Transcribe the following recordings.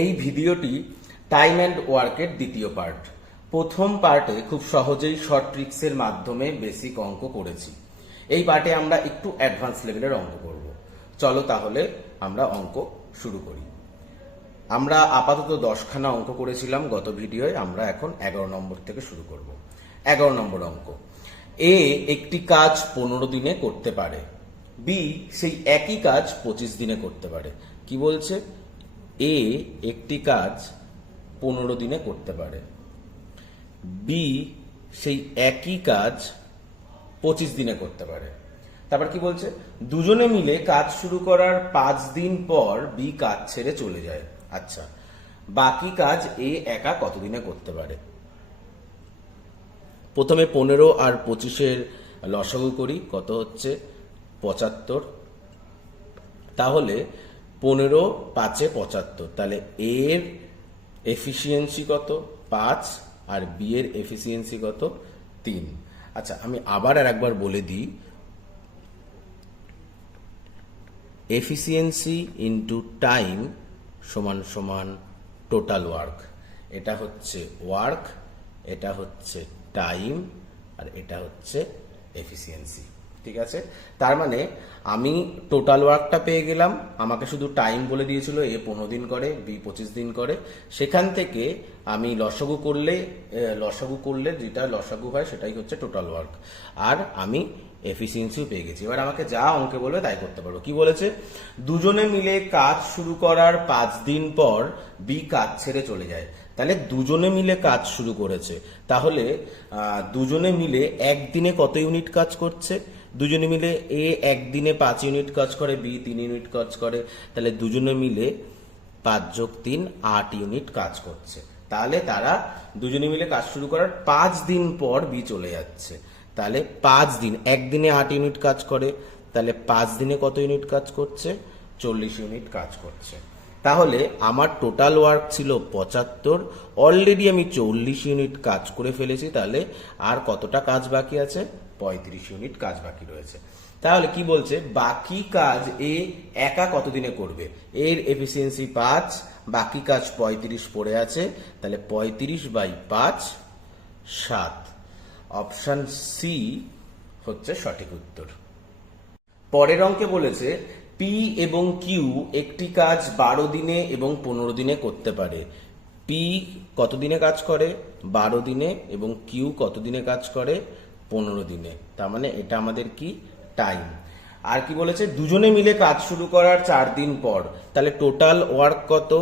এই ভিডিওটি time and ওয়ার্কের দ্বিতীয় পার্ট। প্রথম পার্টে খুব সহজেই শর্ট ট্রিক্সের মাধ্যমে বেসিক অঙ্ক করেছি। এই পার্টে আমরা একটু অ্যাডভান্স লেভেলের অঙ্ক করব। চলো তাহলে আমরা অঙ্ক শুরু করি। আমরা আপাতত 10খানা অঙ্ক করেছিলাম গত ভিডিওয়, আমরা এখন 11 নম্বর থেকে শুরু করব। 11 নম্বর অঙ্ক, এ একটি কাজ 15 দিনে করতে পারে, বি সেই একই কাজ 25 দিনে করতে পারে। কি বলছে? এ একটি কাজ 15 দিনে করতে পারে, বি সেই একই কাজ 25 দিনে করতে পারে। তারপর কি বলছে? দুজনে মিলে কাজ শুরু করার 5 দিন পর বি কাজ ছেড়ে চলে যায়। আচ্ছা, বাকি কাজ এ একা কতদিনে করতে পারে? প্রথমে 15 আর 25-এর লসাগু করি, কত হচ্ছে? 75। তাহলে 15 5 75, তাহলে এর এফিসিয়েন্সি কত? 5, আর বি এর এফিসিয়েন্সি কত? 3। আচ্ছা, আমি আবার আর একবার বলে দিই, এফিসিয়েন্সি ইন্টু টাইম সমান সমান টোটাল ওয়ার্ক। এটা হচ্ছে ওয়ার্ক, এটা হচ্ছে টাইম, আর এটা হচ্ছে এফিসিয়েন্সি। ঠিক আছে? তার মানে আমি টোটাল ওয়ার্কটা পেয়ে গেলাম, আমাকে শুধু টাইম বলে দিয়েছিল এ 15 দিন করে, বি 25 দিন করে। সেখান থেকে আমি লসাগু করলে যেটা লসাগু হয় সেটাই হচ্ছে টোটাল ওয়ার্ক, আর আমি এফিসিয়েন্সিও পেয়ে গেছি। এবার আমাকে যা অঙ্কে বলবে তাই করতে পারবো। কি বলেছে? দুজনে মিলে কাজ শুরু করার 5 দিন পর বি কাজ ছেড়ে চলে যায়। তাহলে দুজনে মিলে কাজ শুরু করেছে, তাহলে দুজনে মিলে একদিনে কত ইউনিট কাজ করছে? দুজনে মিলে এ একদিনে 5 ইউনিট কাজ করে, বি 3 ইউনিট কাজ করে, তাহলে দুজনে মিলে 5 যোগ 3 8 ইউনিট কাজ করছে। তাহলে তারা দুজনে মিলে কাজ শুরু করার 5 দিন পর বি চলে যাচ্ছে। তাহলে 5 দিন, একদিনে 8 ইউনিট কাজ করে, তাহলে 5 দিনে কত ইউনিট কাজ করছে? 40 ইউনিট কাজ করছে। তাহলে আমার টোটাল ওয়ার্ক ছিল 75, অলরেডি আমি 40 ইউনিট কাজ করে ফেলেছি, তাহলে আর কতটা কাজ বাকি আছে? 35 ইউনিট কাজ বাকি রয়েছে। তাহলে কি বলছে? বাকি কাজ এ একা কতদিনে করবে? এর এফিসিয়েন্সি 5, বাকি কাজ 35 পড়ে আছে, তাহলে 35/5 7। অপশন সি হচ্ছে সঠিক উত্তর। পরের অঙ্কে বলেছে পি এবং কিউ একটি কাজ 12 দিনে এবং 15 দিনে করতে পারে। পি কত দিনে কাজ করে? 12 দিনে, এবং কিউ কত দিনে কাজ করে? 15 দিনে। তার মানে এটা আমাদের কি? টাইম। আর কি বলেছে? দুজনে মিলে কাজ শুরু করার 4 দিন পর। তাহলে টোটাল ওয়ার্ক কত?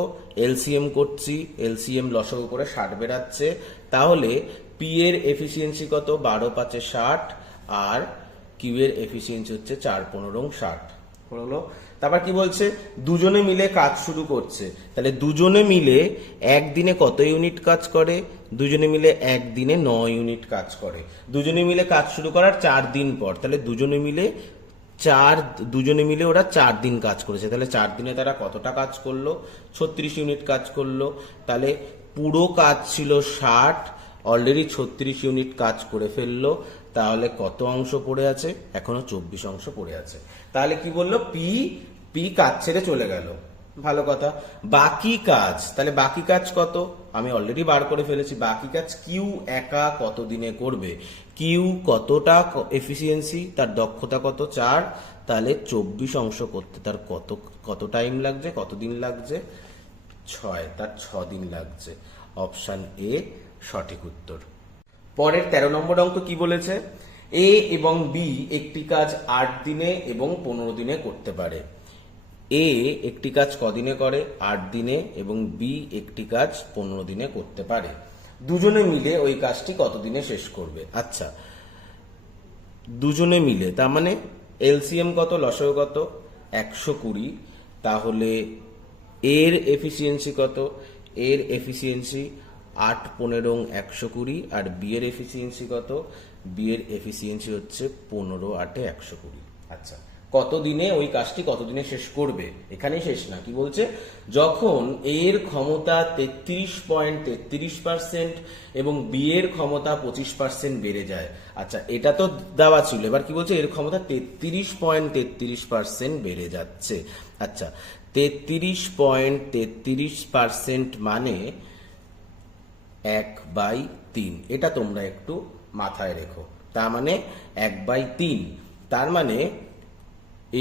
এলসিএম করছি, এলসিএম লসাগু করে 60 বেরাচ্ছে। তাহলে পি এর এফিসিয়েন্সি কত? 12 5 60, আর কিউ এর এফিসিয়েন্সি হচ্ছে 4 15 60 হলো। তারপর কি বলছে? দুজনে মিলে কাজ শুরু করছে, তাহলে দুজনে মিলে একদিনে কত ইউনিট কাজ করে? দুজনে মিলে একদিনে 9 ইউনিট কাজ করে। দুজনে মিলে কাজ শুরু করার 4 দিন পর, তাহলে দুজনে মিলে ওরা 4 দিন কাজ করেছে। তাহলে 4 দিনে তারা কতটা কাজ করলো? 36 ইউনিট কাজ করলো। তাহলে পুরো কাজ ছিল 60, অলরেডি 36 ইউনিট কাজ করে ফেললো। তাহলে কত অংশ পড়ে আছে? এখনো 24 অংশ পড়ে আছে। তাহলে কি বললো? পি কাজ ছেড়ে চলে গেল। ভালো কথা। বাকি কাজ, তাহলে বাকি কাজ কত? আমি অলরেডি বার করে ফেলেছি। বাকি কাজ কিউ একা কত দিনে করবে? কিউ কতটা এফিসিয়েন্সি, তার দক্ষতা কত? 4, তাহলে 24 অংশ করতে তার কত টাইম লাগছে? কত দিন লাগছে? 6, তার 6 দিন লাগছে। অপশন এ সঠিক উত্তর। পরের 13 নম্বর অঙ্ক কি বলেছে? এ এবং বি একটি কাজ 8 দিনে এবং 15 দিনে করতে পারে। এ একটি কাজ কদিনে করে? 8 দিনে, এবং বি একটি কাজ 15 দিনে করতে পারে। দুজনে মিলে ওই কাজটি কত দিনে শেষ করবে? আচ্ছা, দুজনে মিলে, তার মানে এলসিএম কত, লসাগু কত? 120। তাহলে এর এফিসিয়েন্সি কত? এর এফিসিয়েন্সি 8 15 120, আর বি এর এফিসিয়েন্সি কত? বি এর এফিসিয়েন্সি হচ্ছে 15 8 120। আচ্ছা, কত দিনে ওই কাজটি কত দিনে শেষ করবে? এখানেই শেষ না, কি বলছে? যখন এর ক্ষমতা 33.33% এবং বি এর ক্ষমতা 25% বেড়ে যায়। আচ্ছা, এটা তো দেওয়া ছিল, এবার কি বলছে? এর ক্ষমতা 33.33% বেড়ে যাচ্ছে। আচ্ছা, 33.33% মানে 1/3। এটা তোমরা একটু মাথায় রেখো। তার মানে 1/3, তার মানে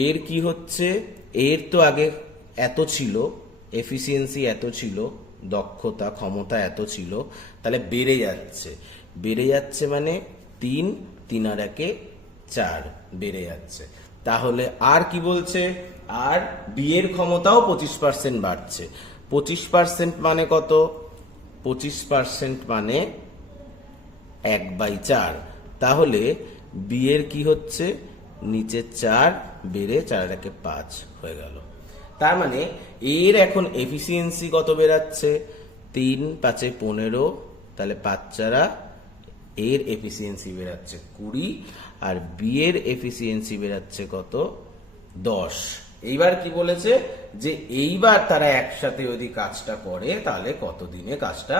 এর কি হচ্ছে, এর তো আগে এত ছিল, এফিসিয়েন্সি এত ছিল, দক্ষতা ক্ষমতা এত ছিল, তাহলে বেড়ে যাচ্ছে। বেড়ে যাচ্ছে মানে 3, 3 আর 1 4 বেড়ে যাচ্ছে। তাহলে আর কি বলছে, আর বি এর ক্ষমতাও 25% বাড়ছে। 25% মানে কত? 25% মানে 1/4। তাহলে বি এর কি হচ্ছে, নিচে 4 বেড়ে 4 আর 1 5 হয়ে গেল। তার মানে এর এখন এফিসিয়েন্সি কত বেরাচ্ছে? 3 5 15, তাহলে 5 4 এর এফিসিয়েন্সি বেরাচ্ছে 20, আর বি এর এফিসিয়েন্সি বেরাচ্ছে কত? 10। এইবার কি বলেছে যে এইবার তারা একসাথে যদি কাজটা করে তাহলে কত দিনে কাজটা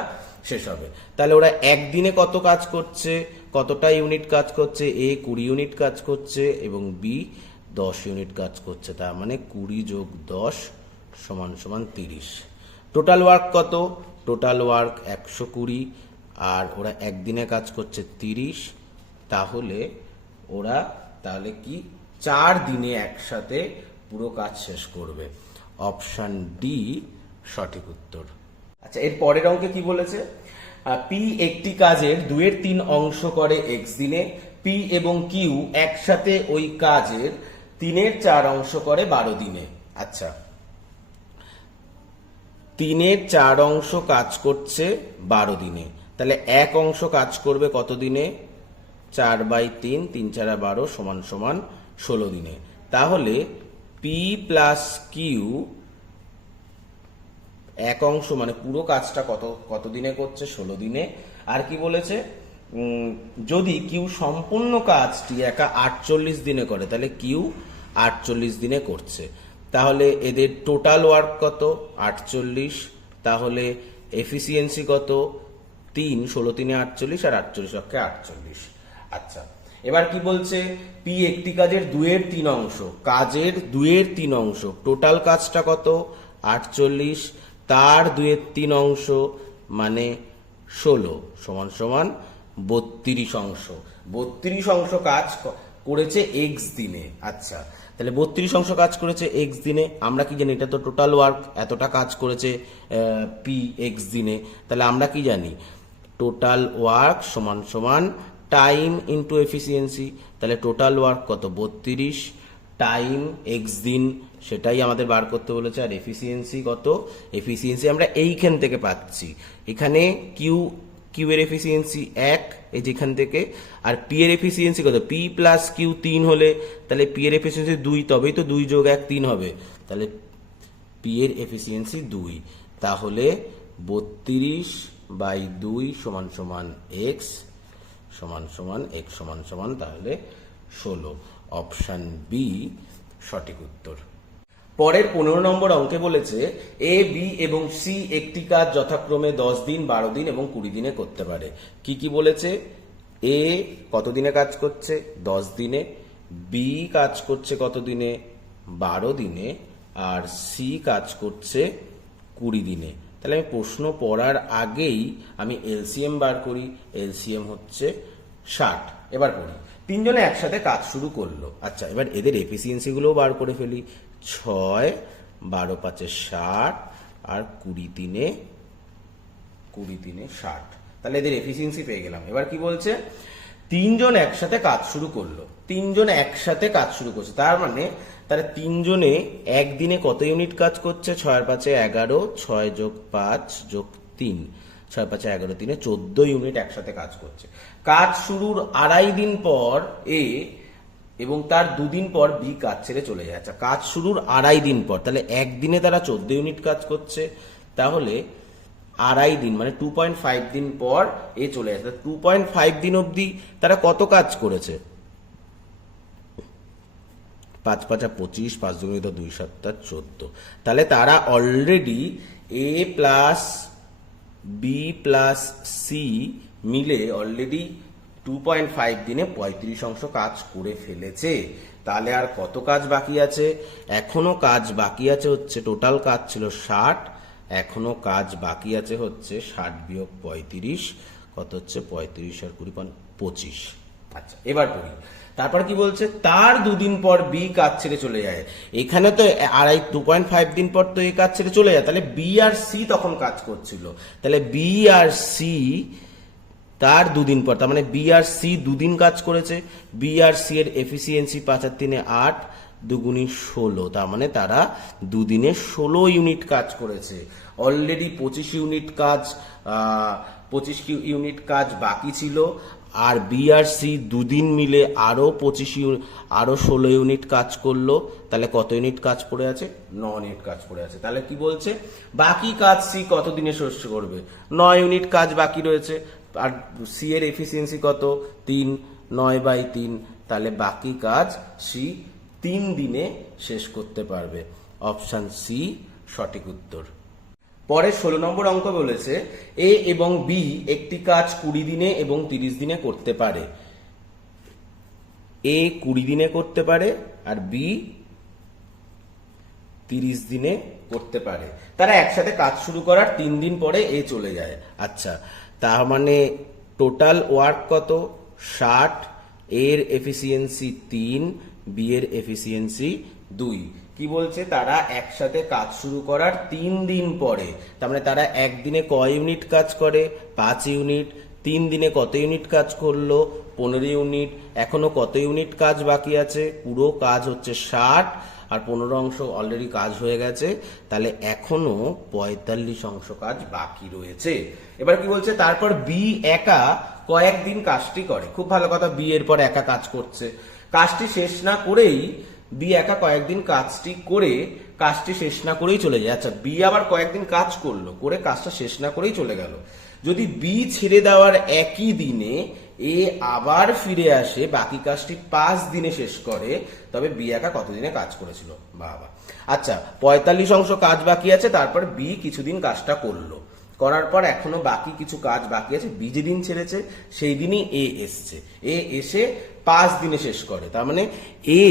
শেষ হবে। তাহলে ওরা একদিনে কত কাজ করছে, কতটা ইউনিট কাজ করছে? এ 20 ইউনিট কাজ করছে এবং বি 10 ইউনিট কাজ করছে। তার মানে 20 যোগ 10 সমান সমান 30। টোটাল ওয়ার্ক কত? টোটাল ওয়ার্ক 120, আর ওরা একদিনে কাজ করছে 30। তাহলে ওরা তাহলে কি 4 দিনে একসাথে পুরো কাজ শেষ করবে। অপশন ডি সঠিক উত্তর। আচ্ছা, এর পরের অঙ্কে কি বলেছে? পি একটি কাজের 2/3 অংশ করে এক্স দিনে, পি এবং কিউ একসাথে ওই কাজের 3/4 অংশ করে 12 দিনে। আচ্ছা, 3/4 অংশ কাজ করছে 12 দিনে, তাহলে এক অংশ কাজ করবে কত দিনে? 4/3, 3 4 12 সমান সমান 16 দিনে। তাহলে পি প্লাস কিউ এক অংশ মানে পুরো কাজটা কত দিনে করছে? 16 দিনে। আর কি বলেছে, যদি কিউ সম্পূর্ণ কাজটি একা 48 দিনে করে তাহলে কিউ 48 দিনে করছে। তাহলে এদের টোটাল ওয়ার্ক কত? 48। তাহলে এফিসিয়েন্সি কত? 3, 16 3 48, আর 48 অক্ষে 48। আচ্ছা, এবার কি বলছে? পি একটি কাজের 2/3 অংশ, কাজের 2/3 অংশ, টোটাল কাজটা কত? 48, তার 2/3 অংশ মানে 16 সমান সমান 32 অংশ। 32 অংশ কাজ করেছে এক্স দিনে। আচ্ছা, তাহলে 32 অংশ কাজ করেছে এক্স দিনে। আমরা কি জানি? এটা তো টোটাল ওয়ার্ক, এতটা কাজ করেছে পি এক্স দিনে। তাহলে আমরা কি জানি? টোটাল ওয়ার্ক সমান সমান টাইম ইন্টু এফিসিয়েন্সি। তাহলে টোটাল ওয়ার্ক কত? 32, টাইম এক্স দিন, সেটাই আমাদের বার করতে বলেছে। আর এফিসিয়েন্সি কত? এফিসিয়েন্সি আমরা এইখান থেকে পাচ্ছি। এখানে কিউ এর এফিসিয়েন্সি 1, এই যেখান থেকে। আর পি এর এফিসিয়েন্সি কত? পি প্লাস কিউ 3 হলে তাহলে পি এর এফিসিয়েন্সি 2, তবেই তো 2 যোগ 1 3 হবে। তাহলে পি এর এফিসিয়েন্সি 2। তাহলে 32/2 সমান সমান এক্স সমান সমান এক্স সমান সমান তাহলে 16। অপশন বি সঠিক উত্তর। পরের 15 নম্বর অঙ্কে বলেছে এ বি এবং সি একটি কাজ যথাক্রমে 10 দিন 12 দিন এবং 20 দিনে করতে পারে। কি কি বলেছে? এ কত দিনে কাজ করছে? 10 দিনে। বি কাজ করছে কত দিনে? 12 দিনে। আর সি কাজ করছে 20 দিনে। তাহলে আমি প্রশ্ন পড়ার আগেই আমি এলসিএম বার করি। এলসিএম হচ্ছে 60। এবার পড়ি। তিনজনে একসাথে কাজ শুরু করলো। আচ্ছা, এবার এদের এফিসিয়েন্সি গুলোও বার করে ফেলি। 6 12 5 60 আর 20 3 60। তাহলে এদের এফিসিয়েন্সি পেয়ে গেলাম। এবার কি বলছে? তিনজন একসাথে কাজ শুরু করলো। তিনজন একসাথে কাজ শুরু করছে, তার মানে তারা তিনজনে একদিনে কত ইউনিট কাজ করছে? 6 আর 5 11, 6 যোগ 5 যোগ 3, 6 5 11 3 14 ইউনিট একসাথে কাজ করছে। কাজ শুরুর 2.5 দিন পর এ এবং তার 2 দিন পর বি কাজ ছেড়ে চলে যাচ্ছে। কাজ শুরুর 2.5 দিন পর, তাহলে একদিনে তারা 14 ইউনিট কাজ করছে। তাহলে 2.5 দিন মানে 2.5 দিন পর এ চলে যাচ্ছে। 2.5 দিন অবধি তারা কত কাজ করেছে? 5 5 25, 5 2 2 7 14। তাহলে তারা অলরেডি এ প্লাস বি প্লাস সি মিলে অলরেডি 2.5 দিনে 35 অংশ কাজ করে ফেলেছে। তাহলে আর কত কাজ বাকি আছে? এখনো কাজ বাকি আছে হচ্ছে, টোটাল কাজ ছিল 60, এখনো কাজ বাকি আছে হচ্ছে 60 বিয়োগ 35, কত হচ্ছে 35 আর 20 25। আচ্ছা, এবার পড়ি। তারপর কি বলছে, তার দুদিন পর বি কাজ ছেড়ে চলে যায়। এখানে তো 2.5 দিন পর তো এই কাজ ছেড়ে চলে যায়, তাহলে বি আর সি তখন কাজ করছিল, তাহলে বি আর সি তার দুদিন পর, তার মানে বি আর সি দুদিন কাজ করেছে। বি আর সি এর এফিসিয়েন্সি 5 আর 3 8, 2 গুণি 16, তার মানে তারা দুদিনে 16 ইউনিট কাজ করেছে। অলরেডি 25 ইউনিট কাজ বাকি ছিল, আর বি আর সি দুদিন মিলে আরো 16 ইউনিট কাজ করলো। তাহলে কত ইউনিট কাজ পড়ে আছে? 9 ইউনিট কাজ পড়ে আছে। তাহলে কি বলছে, বাকি কাজ সি কত দিনে শেষ করবে? 9 ইউনিট কাজ বাকি রয়েছে, আর সি এর এফিসিয়েন্সি কত? 3, 9/3, তাহলে বাকি কাজ সি 3 দিনে শেষ করতে পারবে। অপশন সি সঠিক উত্তর। পরে 16 নম্বর অঙ্ক বলেছে, এ এবং বি একটি কাজ 20 দিনে এবং 30 দিনে করতে পারে। এ 20 দিনে করতে পারে আর বি 30 দিনে করতে পারে। তারা একসাথে কাজ শুরু করার 3 দিন পরে এ চলে যায়। আচ্ছা, তার মানে টোটাল ওয়ার্ক কত? 60, এর এফিসিয়েন্সি 3, বি এর এফিসিয়েন্সি 2। কি বলছে, তারা একসাথে কাজ শুরু করার 3 দিন পরে, তার মানে তারা একদিনে কয় ইউনিট কাজ করে? 5 ইউনিট। 3 দিনে কত ইউনিট কাজ করলো? 15 ইউনিট। এখনো কত ইউনিট কাজ বাকি আছে? পুরো কাজ হচ্ছে 60, আর 15 অংশ অলরেডি কাজ হয়ে গেছে, তাহলে এখনো 45 অংশ কাজ বাকি রয়েছে। এবার কি বলছে, তারপর বি একা কয়েকদিন কাজটি করে। খুব ভালো কথা, বি এর পর একা কাজ করছে, কাজটি শেষ না করেই বি একা কয়েকদিন কাজটি করে কাজটি শেষ না করেই চলে যায়। আচ্ছা, বি আবার কয়েকদিন কাজ করলো, করে কাজটা শেষ না করেই চলে গেল। যদি বি ছেড়ে দেওয়ার একই দিনে এ আবার ফিরে আসে, বাকি কাজটি 5 দিনে শেষ করে, তবে বি একা কতদিনে কাজ করেছিল? বাবা। আচ্ছা, 45 অংশ কাজ বাকি আছে, তারপর বি কিছুদিন কাজটা করলো, করার পর এখনো বাকি কিছু কাজ বাকি আছে। বি যেদিন ছেড়েছে সেই দিনই এ এসছে, এ এসে 5 দিনে শেষ করে, তার মানে এ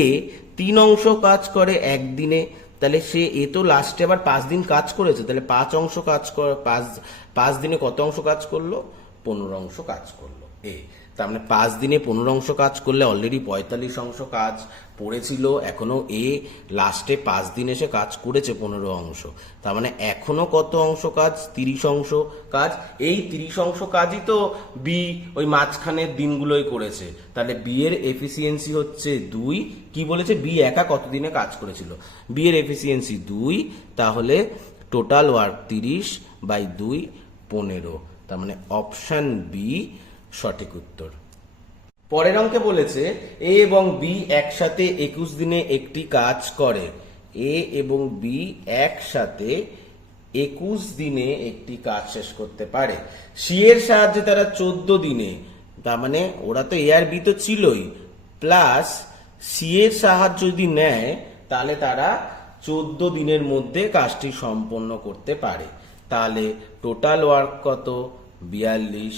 3 অংশ কাজ করে একদিনে, তাহলে সে এ তো লাস্টে আবার 5 দিন কাজ করেছে, তাহলে 5 অংশ কাজ করে, 5 দিনে কত অংশ কাজ করলো? 15 অংশ কাজ করলো এ। তার মানে 5 দিনে 15 অংশ কাজ করলে অলরেডি 45 অংশ কাজ পড়েছিল, এখনো এ লাস্টে 5 দিন এসে কাজ করেছে 15 অংশ, তার মানে এখনো কত অংশ কাজ? 30 অংশ কাজ। এই 30 অংশ কাজই তো বি ওই মাঝখানের দিনগুলোই করেছে, তাহলে বি এর এফিসিয়েন্সি হচ্ছে 2। কি বলেছে, বি একা কতদিনে কাজ করেছিল? বি এর এফিসিয়েন্সি 2, তাহলে টোটাল ওয়ার্ক 30/2 15, তার মানে অপশন বি সঠিক উত্তর। পরের অঙ্কে বলেছে, এ এবং বি একসাথে 21 দিনে একটি কাজ করে। এ এবং বি একসাথে 21 দিনে একটি কাজ শেষ করতে পারে। সি এর সাহায্যে তারা 14 দিনে, তার মানে ওরা তো এ আর বি তো ছিলই, প্লাস সি এর সাহায্য যদি নেয়, তাহলে তারা 14 দিনের মধ্যে কাজটি সম্পন্ন করতে পারে। তাহলে টোটাল ওয়ার্ক কত? 42।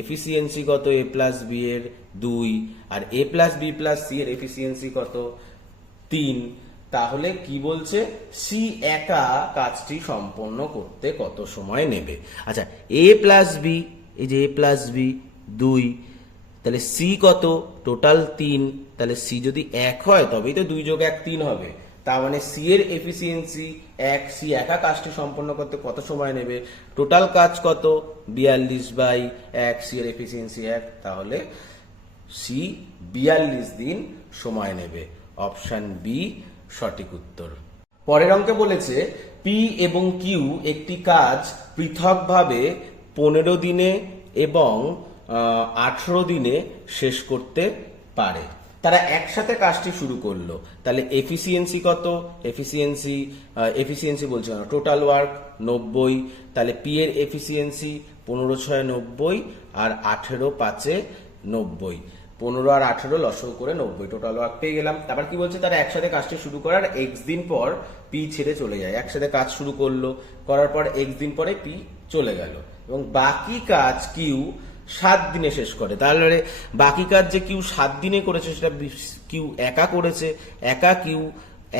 এফিসিয়েন্সি কত? এ প্লাস বি এর 2, আর এ প্লাস বি প্লাস সি এর এফিসিয়েন্সি কত? 3। তাহলে কি বলছে, সি একা কাজটি সম্পন্ন করতে কত সময় নেবে? আচ্ছা, এ প্লাস বি, এই যে এ প্লাস বি 2, তাহলে সি কত? টোটাল 3, তাহলে সি যদি 1 হয় তবেই তো 2 যোগ 1 3 হবে, তার মানে সি এর এফিসিয়েন্সি 1, সি একা কাজটি সম্পন্ন করতে কত সময় নেবে? টোটাল কাজ কত? 42/1, সি এর এফিসিয়েন্সি 1, তাহলে সি 42 দিন সময় নেবে। অপশন বি সঠিক উত্তর। পরের অঙ্কে বলেছে, পি এবং কিউ একটি কাজ পৃথকভাবে 15 দিনে এবং 18 দিনে শেষ করতে পারে। তারা একসাথে কাজটি শুরু করলো, তাহলে এফিসিয়েন্সি কত? এফিসিয়েন্সি বলছে না, টোটাল ওয়ার্ক 90, তাহলে পি এর এফিসিয়েন্সি 15/6 90, আর 18/5 90, 15 আর 18 লসগু করে 90, টোটাল ওয়ার্ক পেয়ে গেলাম। তারপর কি বলছে, তারা একসাথে কাজটি শুরু করার x দিন পর পি ছেড়ে চলে যায়। একসাথে কাজ শুরু করলো, করার পর x দিন পরে পি চলে গেল, এবং বাকি কাজ কিউ 7 দিনে শেষ করে। তাহলে বাকি কাজ যে কিউ 7 দিনে করেছে সেটা কিউ একা করেছে। একা কিউ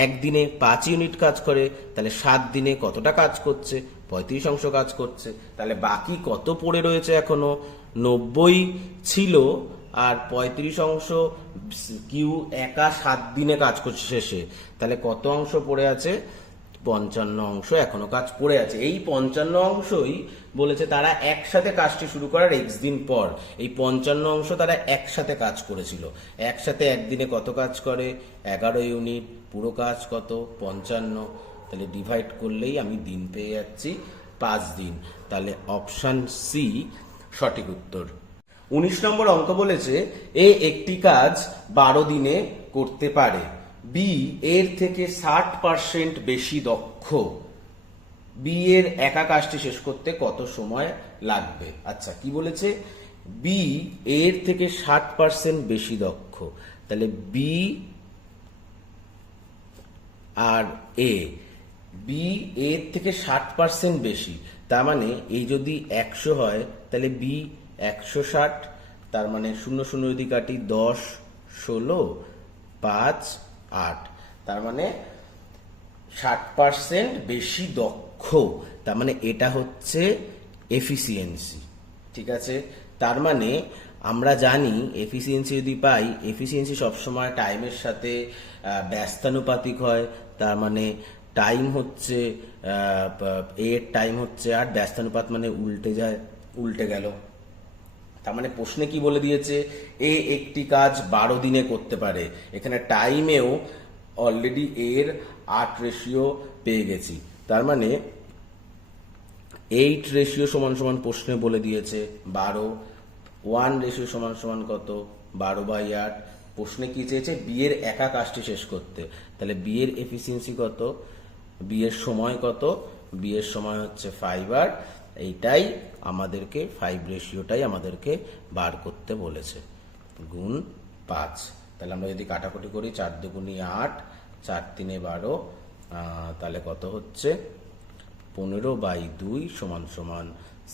একদিনে 5 ইউনিট কাজ করে, তাহলে 7 দিনে কতটা কাজ করছে? 35 কাজ করছে। তাহলে বাকি কত পড়ে রয়েছে এখনো? 90 ছিল, আর 35 কিউ একা 7 দিনে কাজ করছে শেষে, তাহলে কত অংশ পড়ে আছে? 55 এখনো কাজ পড়ে আছে। এই 55 বলেছে তারা একসাথে কাজটি শুরু করার x দিন পর এই 55 তারা একসাথে কাজ করেছিল। একসাথে একদিনে কত কাজ করে? 11 ইউনিট। পুরো কাজ কত? 55। তাহলে ডিভাইড করলেই আমি দিন পেয়ে যাচ্ছি 5 দিন। তাহলে অপশন সি সঠিক উত্তর। 19 নম্বর অঙ্ক বলেছে এ একটি কাজ 12 দিনে করতে পারে, বি এর থেকে 60% বেশি দক্ষ, বি এর একা কাজটি শেষ করতে কত সময় লাগবে? আচ্ছা, কি বলেছে? বি এর থেকে 60% বেশি দক্ষ, তাহলে বি আর এ, বি এর থেকে 60% বেশি, তার মানে এই যদি 100 হয় তাহলে বি 160, তার মানে 0 0 যদি কাটি 10 16 5 8, তার মানে 60% বেশি দক্ষ, তার মানে এটা হচ্ছে এফিসিয়েন্সি। ঠিক আছে, তার মানে আমরা জানি এফিসিয়েন্সি যদি পাই, এফিসিয়েন্সি সবসময় টাইমের সাথে ব্যস্তানুপাতিক হয়। তার মানে টাইম হচ্ছে এর টাইম হচ্ছে আর ব্যস্তানুপাত মানে উল্টে যায়, উল্টে গেল। তার মানে প্রশ্নে কি বলে দিয়েছে? এ একটি কাজ 12 দিনে করতে পারে। এখানে টাইমেও অলরেডি এর 8 রেশিও পেয়ে গেছি, তার মানে 8 রেশিও সমান সমান প্রশ্নে বলে দিয়েছে 12। 1 রেশিও সমান সমান কত? 12/8। প্রশ্নে কি চেয়েছে? বি এর একা কাজটি শেষ করতে, তাহলে বি এর এফিসিয়েন্সি কত? বি এর সময় কত? বি এর সময় হচ্ছে 5 এইটাই আমাদেরকে 5 রেশিওটাই আমাদেরকে বার করতে বলেছে, গুণ 5। তাহলে আমরা যদি কাটাকুটি করি 4 2 8, 4 3 12, তাহলে কত হচ্ছে? 15/2 সমান সমান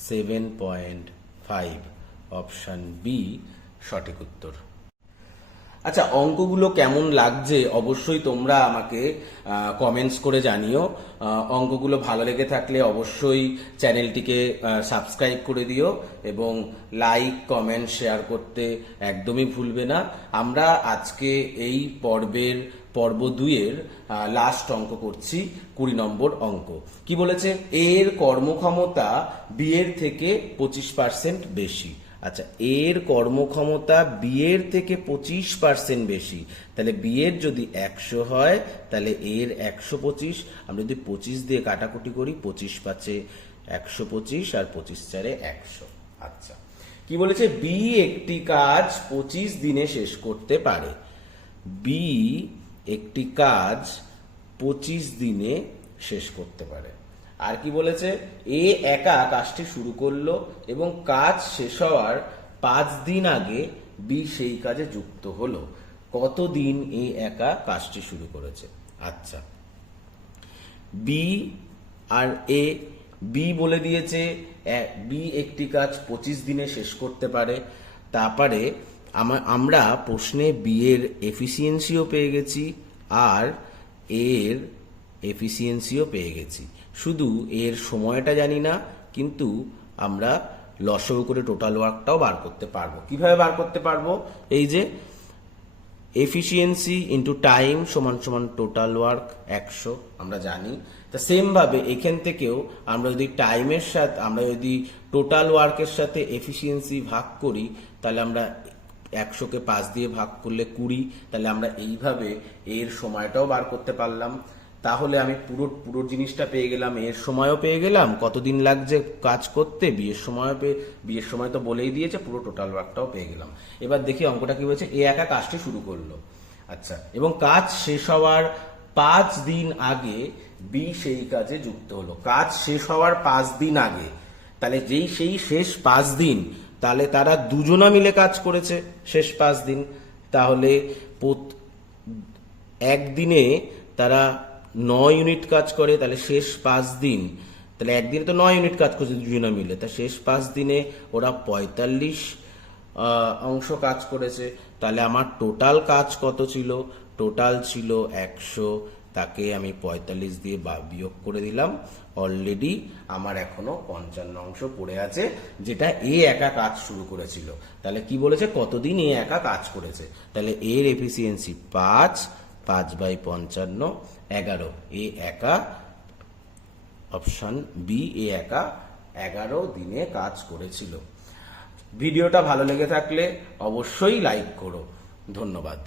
7.5। অপশন বি সঠিক উত্তর। আচ্ছা, অঙ্কগুলো কেমন লাগছে অবশ্যই তোমরা আমাকে কমেন্টস করে জানিও। অঙ্কগুলো ভালো লেগে থাকলে অবশ্যই চ্যানেলটিকে সাবস্ক্রাইব করে দিও এবং লাইক কমেন্ট শেয়ার করতে একদমই ভুলবে না। আমরা আজকে এই পর্ব 2-এর লাস্ট অঙ্ক করছি, 20 নম্বর অঙ্ক। কি বলেছে? এর কর্মক্ষমতা বি এর থেকে 25% বেশি। আচ্ছা, এর কর্মক্ষমতা বি এর থেকে 25% বেশি, তাহলে বি এর যদি 100 হয় তাহলে এর 125। আমরা যদি 25 দিয়ে কাটাকুটি করি, 25 5 125 আর 25 4 100। আচ্ছা, কি বলেছে? বি একটি কাজ 25 দিনে শেষ করতে পারে। বি একটি কাজ 25 দিনে শেষ করতে পারে। আর কি বলেছে? এ একা কাজটি শুরু করলো এবং কাজ শেষ হওয়ার 5 দিন আগে বি সেই কাজে যুক্ত হলো। কতদিন এ একা কাজটি শুরু করেছে? আচ্ছা, বি আর এ, বি বলে দিয়েছে বি একটি কাজ 25 দিনে শেষ করতে পারে। তারপরে আমরা প্রশ্নে বি এর এফিসিয়েন্সিও পেয়ে গেছি আর এর এফিসিয়েন্সিও পেয়ে গেছি, শুধু এর সময়টা জানি না, কিন্তু আমরা লসগু করে টোটাল ওয়ার্কটাও বার করতে পারবো। কিভাবে বার করতে পারবো? এই যে এফিসিয়েন্সি ইন্টু টাইম সমান সমান টোটাল ওয়ার্ক 100 আমরা জানি। তা সেম ভাবে এখান থেকেও আমরা যদি টাইমের সাথে, আমরা যদি টোটাল ওয়ার্কের সাথে এফিসিয়েন্সি ভাগ করি, তাহলে আমরা 100কে 5 দিয়ে ভাগ করলে 20, তাহলে আমরা এইভাবে এর সময়টাও বার করতে পারলাম। তাহলে আমি পুরো জিনিসটা পেয়ে গেলাম, এর সময়ও পেয়ে গেলাম, কতদিন লাগছে কাজ করতে, বিয়ের সময় তো বলেই দিয়েছে, পুরো টোটাল ওয়ার্কটাও পেয়ে গেলাম। এবার দেখি অঙ্কটা কি বলছে। এ একা কাজটি শুরু করলো, আচ্ছা, এবং কাজ শেষ হওয়ার 5 দিন আগে বি সেই কাজে যুক্ত হলো। কাজ শেষ হওয়ার 5 দিন আগে, তাহলে সেই শেষ 5 দিন, তাহলে তারা দুজনা মিলে কাজ করেছে শেষ 5 দিন। তাহলে একদিনে তারা 9 ইউনিট কাজ করে, তাহলে শেষ 5 দিন তাহলে একদিনে তো 9 ইউনিট কাজ করছে দুজনে মিলে, তা শেষ 5 দিনে ওরা 45 অংশ কাজ করেছে। তাহলে আমার টোটাল কাজ কত ছিল? টোটাল ছিল 100, তাকে আমি 45 দিয়ে বিয়োগ করে দিলাম। অলরেডি আমার এখনো 55 অংশ পড়ে আছে, যেটা এ একা কাজ শুরু করেছিল। তাহলে কি বলেছে? কতদিন এ একা কাজ করেছে। তাহলে এর এফিসিয়েন্সি 5/55 11। এ একা, অপশন বি, এ একা 11 দিনে কাজ করেছিল। ভিডিওটা ভালো লেগে থাকলে অবশ্যই লাইক করো। ধন্যবাদ।